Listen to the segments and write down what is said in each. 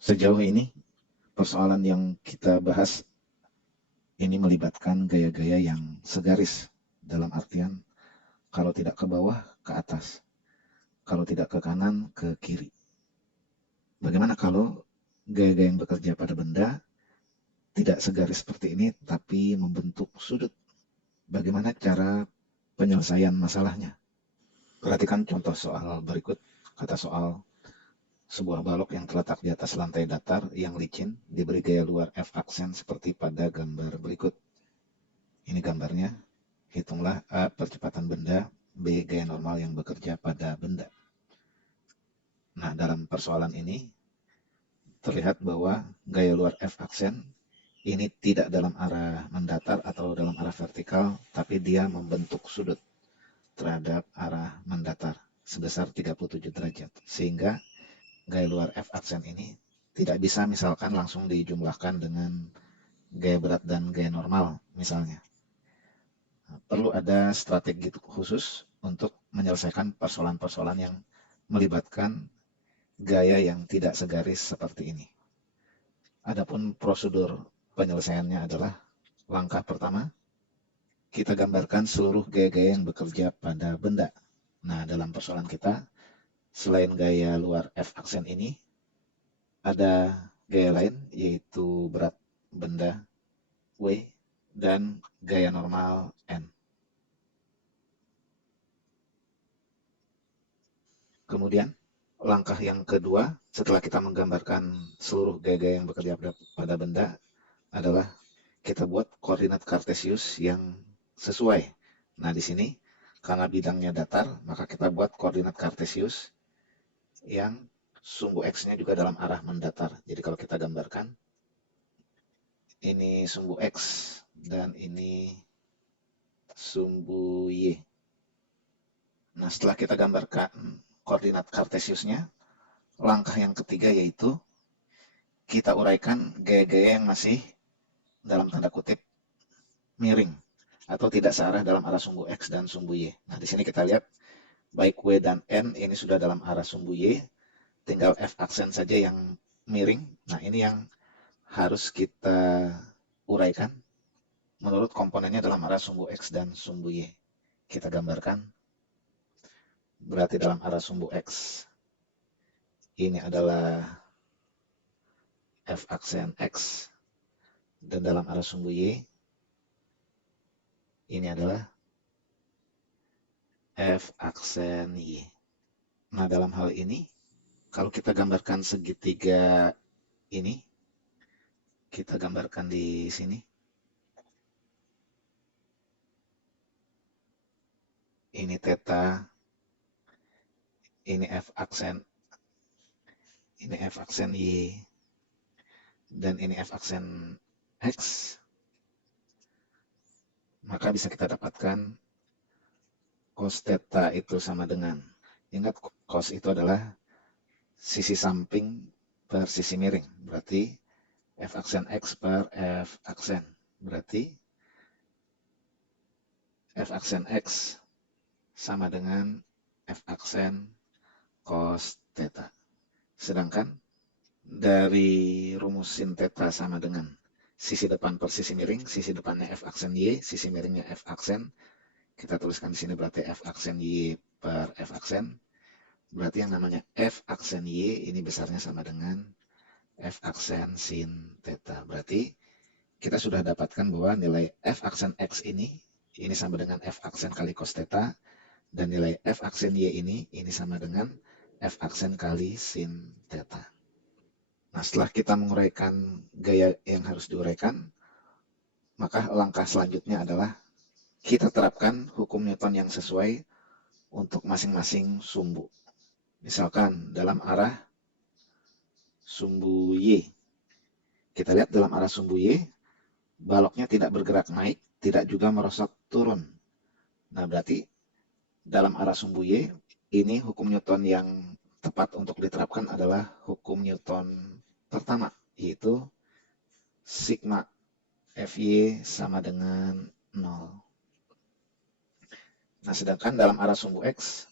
Sejauh ini, persoalan yang kita bahas ini melibatkan gaya-gaya yang segaris, dalam artian kalau tidak ke bawah, ke atas, kalau tidak ke kanan, ke kiri. Bagaimana kalau gaya-gaya yang bekerja pada benda tidak segaris seperti ini, tapi membentuk sudut? Bagaimana cara penyelesaian masalahnya? Perhatikan contoh soal berikut. Kata soal: sebuah balok yang terletak di atas lantai datar yang licin diberi gaya luar F aksen seperti pada gambar berikut. Ini gambarnya. Hitunglah A percepatan benda, B gaya normal yang bekerja pada benda. Nah, dalam persoalan ini terlihat bahwa gaya luar F aksen ini tidak dalam arah mendatar atau dalam arah vertikal, tapi dia membentuk sudut terhadap arah mendatar sebesar 37 derajat. Sehingga gaya luar F aksen ini tidak bisa misalkan langsung dijumlahkan dengan gaya berat dan gaya normal misalnya. Perlu ada strategi khusus untuk menyelesaikan persoalan-persoalan yang melibatkan gaya yang tidak segaris seperti ini. Adapun prosedur penyelesaiannya adalah: langkah pertama, kita gambarkan seluruh gaya-gaya yang bekerja pada benda. Nah, dalam persoalan kita, selain gaya luar F aksen ini, ada gaya lain, yaitu berat benda W dan gaya normal N. Kemudian, langkah yang kedua, setelah kita menggambarkan seluruh gaya-gaya yang bekerja pada benda, adalah kita buat koordinat kartesius yang sesuai. Nah, di sini karena bidangnya datar, maka kita buat koordinat kartesius yang sumbu X-nya juga dalam arah mendatar. Jadi kalau kita gambarkan, ini sumbu X dan ini sumbu Y. Nah, setelah kita gambarkan koordinat kartesiusnya, langkah yang ketiga yaitu kita uraikan gaya-gaya yang masih dalam tanda kutip miring atau tidak searah dalam arah sumbu X dan sumbu Y. Nah, di sini kita lihat baik W dan N ini sudah dalam arah sumbu Y, tinggal F aksen saja yang miring. Nah, ini yang harus kita uraikan menurut komponennya dalam arah sumbu X dan sumbu Y. Kita gambarkan, berarti dalam arah sumbu X ini adalah F aksen X, dan dalam arah sumbu Y ini adalah F aksen Y. Nah, dalam hal ini, kalau kita gambarkan segitiga ini, kita gambarkan di sini. Ini theta, ini F aksen, ini F aksen Y, dan ini F aksen X. Maka bisa kita dapatkan cos theta itu sama dengan, ingat cos itu adalah sisi samping per sisi miring, berarti F aksen X per F aksen, berarti F aksen X sama dengan F aksen cos theta. Sedangkan dari rumus sin theta sama dengan sisi depan per sisi miring, sisi depannya F aksen Y, sisi miringnya F aksen. Kita tuliskan di sini berarti F aksen Y per F aksen. Berarti yang namanya F aksen Y ini besarnya sama dengan F aksen sin theta. Berarti kita sudah dapatkan bahwa nilai F aksen X ini sama dengan F aksen kali cos theta, dan nilai F aksen Y ini sama dengan F aksen kali sin theta. Nah, setelah kita menguraikan gaya yang harus diuraikan, maka langkah selanjutnya adalah kita terapkan hukum Newton yang sesuai untuk masing-masing sumbu. Misalkan dalam arah sumbu Y, kita lihat dalam arah sumbu Y, baloknya tidak bergerak naik, tidak juga merosot turun. Nah, berarti dalam arah sumbu Y, ini hukum Newton yang tepat untuk diterapkan adalah hukum Newton pertama, yaitu sigma Fy sama dengan 0. Nah, sedangkan dalam arah sumbu X,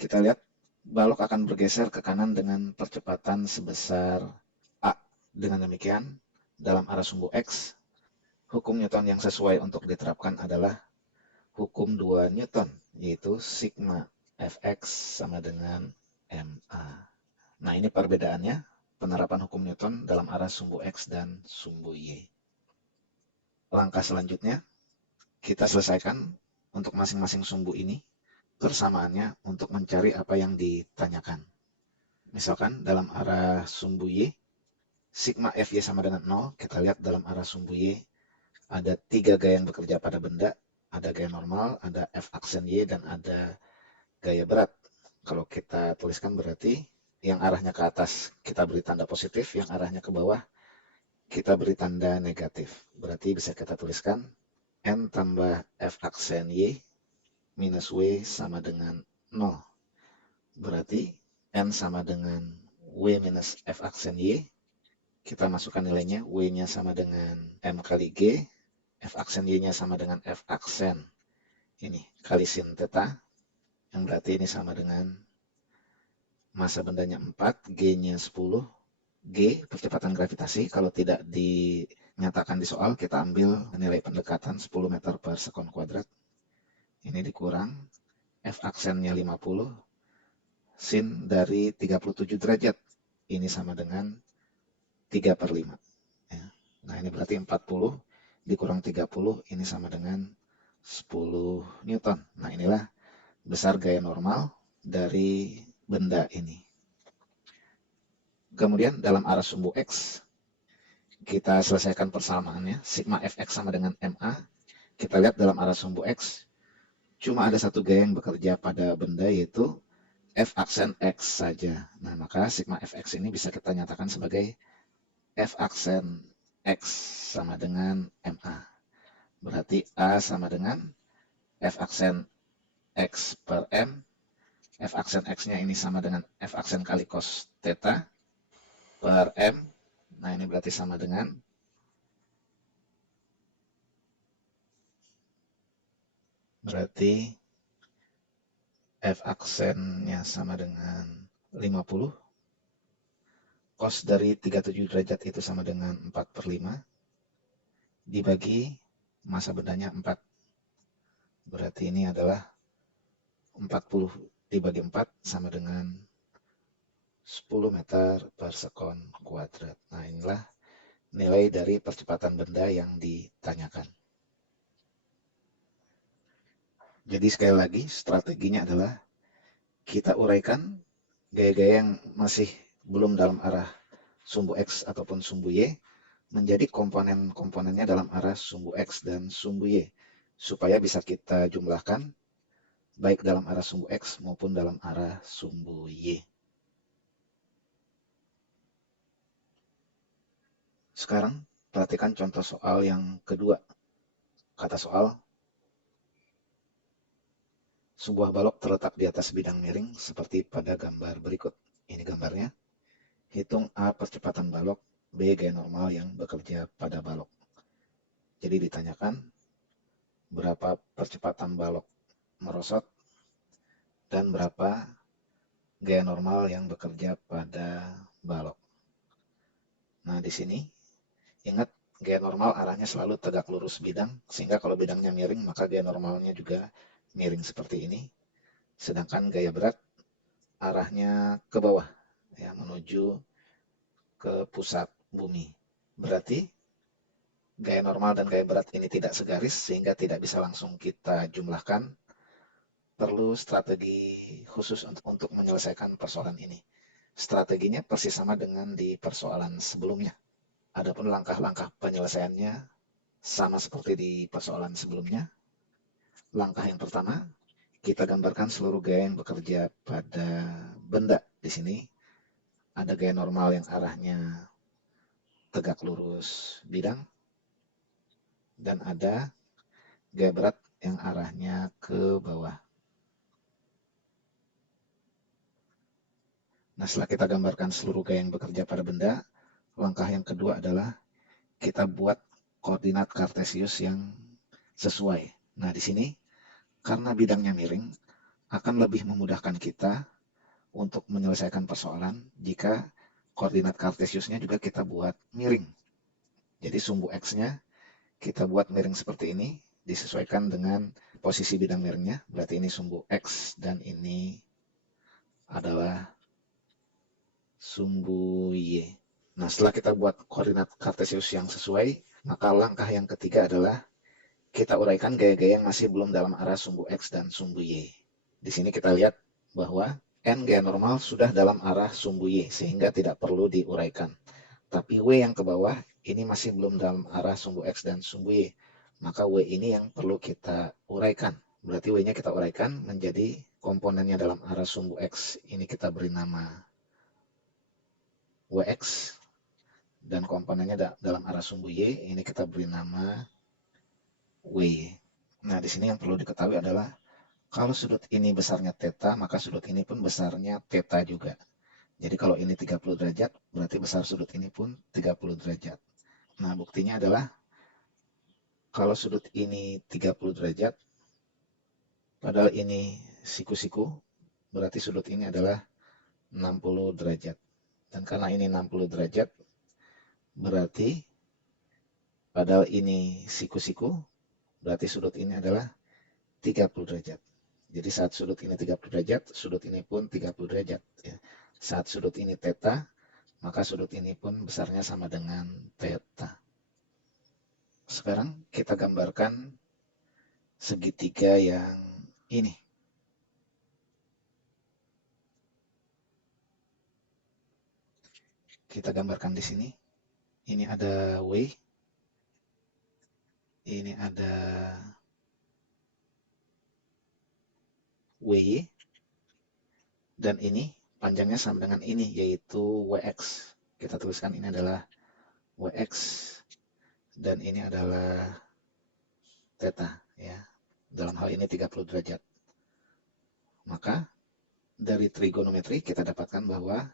kita lihat balok akan bergeser ke kanan dengan percepatan sebesar A. Dengan demikian, dalam arah sumbu X, hukum Newton yang sesuai untuk diterapkan adalah hukum 2 Newton, yaitu sigma Fx sama dengan ma. Nah, ini perbedaannya, penerapan hukum Newton dalam arah sumbu X dan sumbu Y. Langkah selanjutnya, kita selesaikan untuk masing-masing sumbu ini persamaannya untuk mencari apa yang ditanyakan. Misalkan dalam arah sumbu Y, sigma Fy sama dengan 0, kita lihat dalam arah sumbu Y ada 3 gaya yang bekerja pada benda, ada gaya normal, ada F aksen Y, dan ada gaya berat. Kalau kita tuliskan berarti yang arahnya ke atas kita beri tanda positif, yang arahnya ke bawah kita beri tanda negatif. Berarti bisa kita tuliskan N tambah F aksen Y minus W sama dengan 0. Berarti N sama dengan W minus F aksen Y. Kita masukkan nilainya, W-nya sama dengan M kali G, F aksen Y-nya sama dengan F aksen ini kali sin theta, yang berarti ini sama dengan massa bendanya 4, G-nya 10. G, percepatan gravitasi, kalau tidak dinyatakan di soal, kita ambil nilai pendekatan 10 meter per sekon kuadrat. Ini dikurang, F aksennya 50, sin dari 37 derajat. Ini sama dengan 3/5. Ya. Nah, ini berarti 40 dikurang 30, ini sama dengan 10 Newton. Nah, inilah besar gaya normal dari benda ini. Kemudian dalam arah sumbu X, kita selesaikan persamaannya. Sigma Fx sama dengan ma. Kita lihat dalam arah sumbu X, cuma ada satu gaya yang bekerja pada benda, yaitu F aksen X saja. Nah, maka sigma Fx ini bisa kita nyatakan sebagai F aksen X sama dengan ma. Berarti A sama dengan F aksen X per M. F aksen X-nya ini sama dengan F aksen kali cos theta per M. Nah, ini berarti sama dengan F aksennya sama dengan 50. Cos dari 37 derajat itu sama dengan 4/5. Dibagi massa bendanya 4. Berarti ini adalah 40 dibagi 4 sama dengan 10 meter per sekon kuadrat. Nah, inilah nilai dari percepatan benda yang ditanyakan. Jadi sekali lagi, strateginya adalah kita uraikan gaya-gaya yang masih belum dalam arah sumbu X ataupun sumbu Y menjadi komponen-komponennya dalam arah sumbu X dan sumbu Y, supaya bisa kita jumlahkan baik dalam arah sumbu X maupun dalam arah sumbu Y. Sekarang perhatikan contoh soal yang kedua. Kata soal, sebuah balok terletak di atas bidang miring seperti pada gambar berikut. Ini gambarnya. Hitung A percepatan balok, B gaya normal yang bekerja pada balok. Jadi ditanyakan berapa percepatan balok merosot dan berapa gaya normal yang bekerja pada balok. Nah, di sini ingat gaya normal arahnya selalu tegak lurus bidang, sehingga kalau bidangnya miring maka gaya normalnya juga miring seperti ini. Sedangkan gaya berat arahnya ke bawah, ya, menuju ke pusat bumi. Berarti gaya normal dan gaya berat ini tidak segaris sehingga tidak bisa langsung kita jumlahkan. Perlu strategi khusus untuk menyelesaikan persoalan ini. Strateginya persis sama dengan di persoalan sebelumnya. Adapun langkah-langkah penyelesaiannya sama seperti di persoalan sebelumnya. Langkah yang pertama, kita gambarkan seluruh gaya yang bekerja pada benda. Di sini ada gaya normal yang arahnya tegak lurus bidang, dan ada gaya berat yang arahnya ke bawah. Nah, setelah kita gambarkan seluruh gaya yang bekerja pada benda, langkah yang kedua adalah kita buat koordinat kartesius yang sesuai. Nah, di sini karena bidangnya miring, akan lebih memudahkan kita untuk menyelesaikan persoalan jika koordinat kartesiusnya juga kita buat miring. Jadi sumbu X-nya kita buat miring seperti ini, disesuaikan dengan posisi bidang miringnya. Berarti ini sumbu X dan ini adalah sumbu Y. Nah, setelah kita buat koordinat kartesius yang sesuai, maka langkah yang ketiga adalah kita uraikan gaya-gaya yang masih belum dalam arah sumbu X dan sumbu Y. Di sini kita lihat bahwa N gaya normal sudah dalam arah sumbu Y, sehingga tidak perlu diuraikan. Tapi W yang ke bawah, ini masih belum dalam arah sumbu X dan sumbu Y. Maka W ini yang perlu kita uraikan. Berarti W-nya kita uraikan menjadi komponennya dalam arah sumbu X. Ini kita beri nama WX. Dan komponennya dalam arah sumbu Y, ini kita beri nama W. Nah, di sini yang perlu diketahui adalah kalau sudut ini besarnya theta, maka sudut ini pun besarnya theta juga. Jadi kalau ini 30 derajat, berarti besar sudut ini pun 30 derajat. Nah, buktinya adalah kalau sudut ini 30 derajat, padahal ini siku-siku, berarti sudut ini adalah 60 derajat. Dan karena ini 60 derajat, berarti padahal ini siku-siku, berarti sudut ini adalah 30 derajat. Jadi saat sudut ini 30 derajat, sudut ini pun 30 derajat. Saat sudut ini theta, maka sudut ini pun besarnya sama dengan theta. Sekarang kita gambarkan segitiga yang ini. Kita gambarkan di sini. Ini ada W, ini ada WY, dan ini panjangnya sama dengan ini, yaitu WX. Kita tuliskan ini adalah WX, dan ini adalah theta, ya. Dalam hal ini 30 derajat. Maka dari trigonometri kita dapatkan bahwa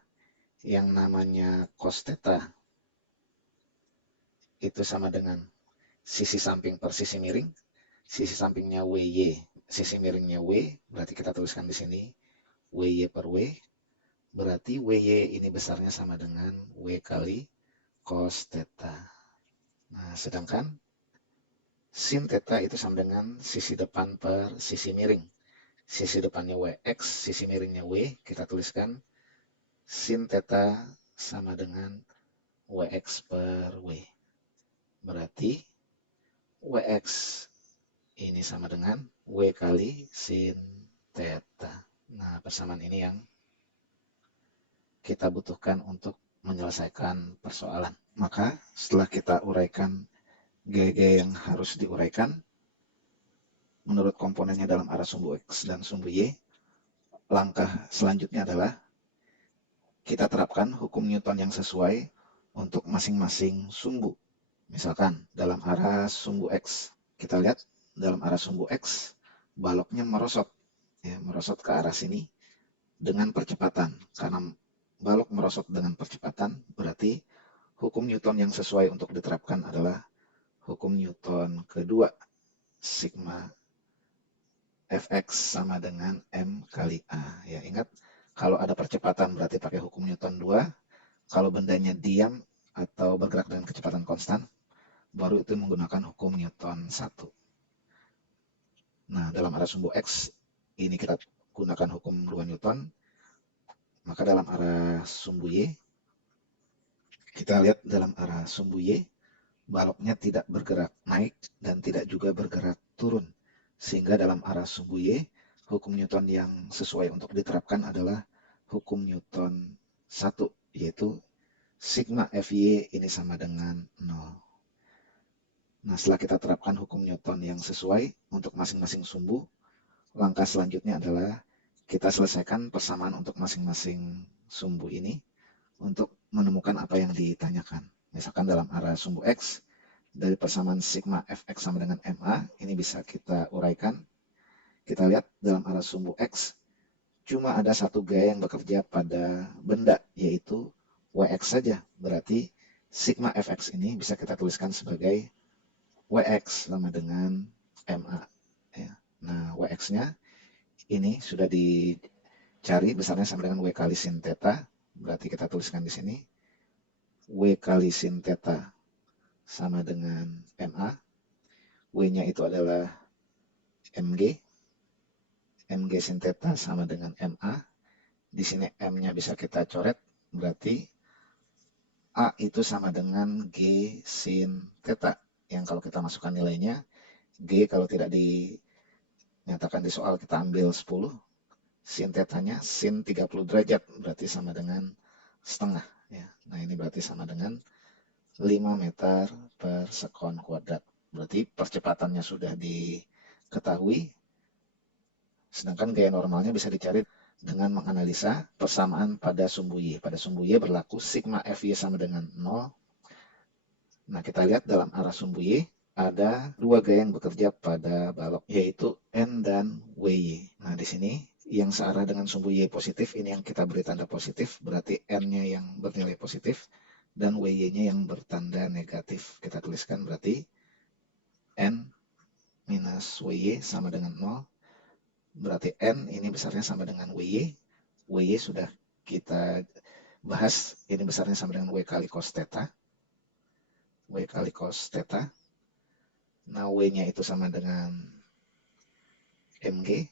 yang namanya cos theta itu sama dengan sisi samping per sisi miring. Sisi sampingnya WY, sisi miringnya W, berarti kita tuliskan di sini WY per W. Berarti WY ini besarnya sama dengan W kali cos theta. Nah, sedangkan sin theta itu sama dengan sisi depan per sisi miring. Sisi depannya WX, sisi miringnya W, kita tuliskan sin theta sama dengan WX per W. Berarti WX ini sama dengan W kali sin theta. Nah, persamaan ini yang kita butuhkan untuk menyelesaikan persoalan. Maka setelah kita uraikan gaya-gaya yang harus diuraikan menurut komponennya dalam arah sumbu X dan sumbu Y, langkah selanjutnya adalah kita terapkan hukum Newton yang sesuai untuk masing-masing sumbu. Misalkan dalam arah sumbu X, kita lihat dalam arah sumbu X, baloknya merosot, ya, merosot ke arah sini dengan percepatan. Karena balok merosot dengan percepatan, berarti hukum Newton yang sesuai untuk diterapkan adalah hukum Newton kedua, sigma Fx sama dengan M kali A. Ya, ingat, kalau ada percepatan berarti pakai hukum Newton 2. Kalau bendanya diam atau bergerak dengan kecepatan konstan, baru itu menggunakan hukum Newton 1. Nah, dalam arah sumbu X, ini kita gunakan hukum 2 Newton. Maka dalam arah sumbu Y, kita lihat dalam arah sumbu Y, baloknya tidak bergerak naik dan tidak juga bergerak turun. Sehingga dalam arah sumbu Y, hukum Newton yang sesuai untuk diterapkan adalah hukum Newton 1, yaitu sigma Fy ini sama dengan 0. Nah, setelah kita terapkan hukum Newton yang sesuai untuk masing-masing sumbu, langkah selanjutnya adalah kita selesaikan persamaan untuk masing-masing sumbu ini untuk menemukan apa yang ditanyakan. Misalkan dalam arah sumbu X, dari persamaan sigma Fx sama dengan MA, ini bisa kita uraikan. Kita lihat dalam arah sumbu X, cuma ada satu gaya yang bekerja pada benda, yaitu Wx saja. Berarti sigma Fx ini bisa kita tuliskan sebagai Wx sama dengan MA. Nah, Wx-nya ini sudah cari besarnya sama dengan W kali sin theta. Berarti kita tuliskan di sini W kali sin theta sama dengan MA. W-nya itu adalah MG. MG sin theta sama dengan MA. Di sini M-nya bisa kita coret. Berarti A itu sama dengan G sin theta. Yang kalau kita masukkan nilainya, G kalau tidak dinyatakan di soal kita ambil 10. Sin tetanya sin 30 derajat. Berarti sama dengan setengah. Ya. Nah ini berarti sama dengan 5 meter per sekon kuadrat. Berarti percepatannya sudah diketahui. Sedangkan gaya normalnya bisa dicari dengan menganalisa persamaan pada sumbu Y. Pada sumbu Y berlaku sigma Fy sama dengan 0. Nah, kita lihat dalam arah sumbu Y ada dua gaya yang bekerja pada balok, yaitu N dan WY. Nah, di sini yang searah dengan sumbu Y positif, ini yang kita beri tanda positif, berarti N-nya yang bernilai positif, dan WY-nya yang bertanda negatif. Kita tuliskan berarti N minus WY sama dengan 0. Berarti N ini besarnya sama dengan WY. WY sudah kita bahas, ini besarnya sama dengan W kali cos theta. W kali cos theta. Nah, W-nya itu sama dengan MG.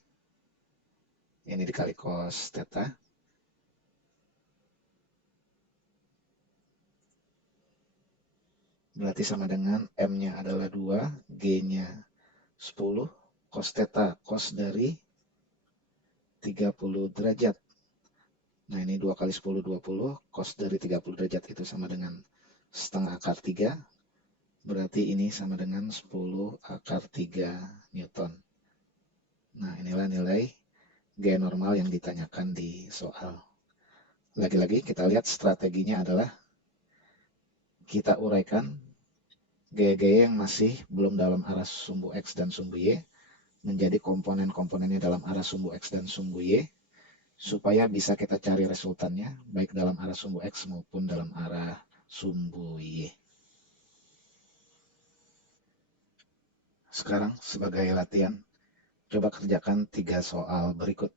Ini dikali cos theta. Berarti sama dengan M-nya adalah 2, G-nya 10, cos theta, cos dari 30 derajat. Nah, ini 2 kali 10, 20. Cos dari 30 derajat itu sama dengan setengah akar 3. Berarti ini sama dengan 10 akar 3 Newton. Nah, inilah nilai gaya normal yang ditanyakan di soal. Lagi-lagi kita lihat strateginya adalah kita uraikan gaya-gaya yang masih belum dalam arah sumbu X dan sumbu Y menjadi komponen-komponennya dalam arah sumbu X dan sumbu Y, supaya bisa kita cari resultannya baik dalam arah sumbu X maupun dalam arah sumbu Y. Sekarang sebagai latihan, coba kerjakan 3 soal berikut.